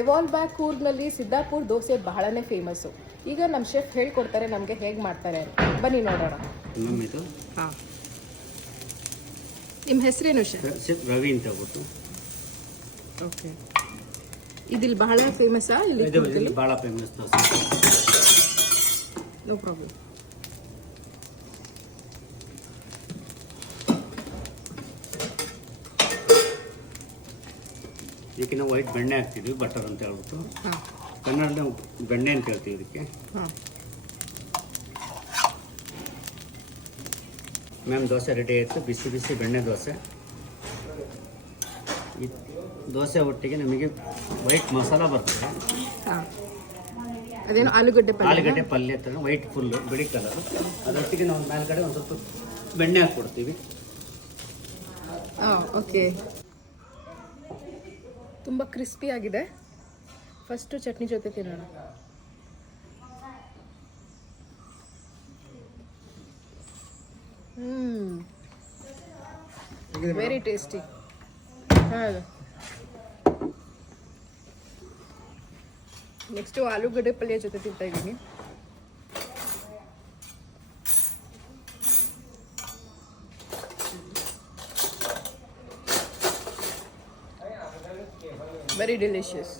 ಎವಾಲ್ back ಕೂರ್ಗ್ನಲ್ಲಿ Siddapur dosa ಬಹಳನೇ famous. ಈಗ ನಮ್ಮ ಶೆಫ್ ಹೇಳ್ಕೊಡ್ತಾರೆ ನಮಗೆ ಹೇಗೆ ಮಾಡ್ತಾರೆ ಅಂತ. ಬನ್ನಿ ನೋಡೋಣ. ಇದು ಹಾಂ, ನಿಮ್ಮ ಹೆಸರೇನು ಶೆಫ್ ರವಿ ಅಂತ ಹೇಳ್ಬಿಟ್ಟು. ಓಕೆ, ಇದಿಲ್ಲಿ ಬಹಳ ಫೇಮಸ್ಸಾ? ಇಲ್ಲಿ ಭಾಳ ಫೇಮಸ್ ದೋಸೆ. No problem. ಇದಕ್ಕೆ ನಾವು ವೈಟ್ ಬೆಣ್ಣೆ ಹಾಕ್ತಿದ್ವಿ, ಬಟರ್ ಅಂತ ಹೇಳ್ಬಿಟ್ಟು. ಹಾಂ, ಕನ್ನಡದಲ್ಲಿ ನಾವು ಬೆಣ್ಣೆ ಅಂತ ಹೇಳ್ತೀವಿ ಇದಕ್ಕೆ. ಹಾಂ ಮ್ಯಾಮ್, ದೋಸೆ ರೆಡಿ ಆಯಿತು. ಬಿಸಿ ಬಿಸಿ ಬೆಣ್ಣೆ ದೋಸೆ. ಈ ದೋಸೆ ಒಟ್ಟಿಗೆ ನಮಗೆ ವೈಟ್ ಮಸಾಲ ಬರ್ತದೆ. ಹಾಂ, ಅದೇನು ಆಲೂಗಡ್ಡೆ ಪಲ್ಯ ಥರ ವೈಟ್ ಫುಲ್ಲು ಬಿಳಿ ಕಲರ್. ಅದರೊಟ್ಟಿಗೆ ನಾವು ಮೇಲ್ಗಡೆ ಒಂದು ಸ್ವಲ್ಪ ಬೆಣ್ಣೆ ಹಾಕ್ಕೊಡ್ತೀವಿ. ಹಾಂ, ಓಕೆ. ತುಂಬ ಕ್ರಿಸ್ಪಿ ಆಗಿದೆ. ಫಸ್ಟು ಚಟ್ನಿ ಜೊತೆ ತಿನ್ನೋಣ. Very tasty. ಹಾಂ, ನೆಕ್ಸ್ಟು ಆಲೂಗಡ್ಡೆ ಪಲ್ಯ ಜೊತೆ ತಿಂತಾ ಇದ್ದೀನಿ. Very delicious.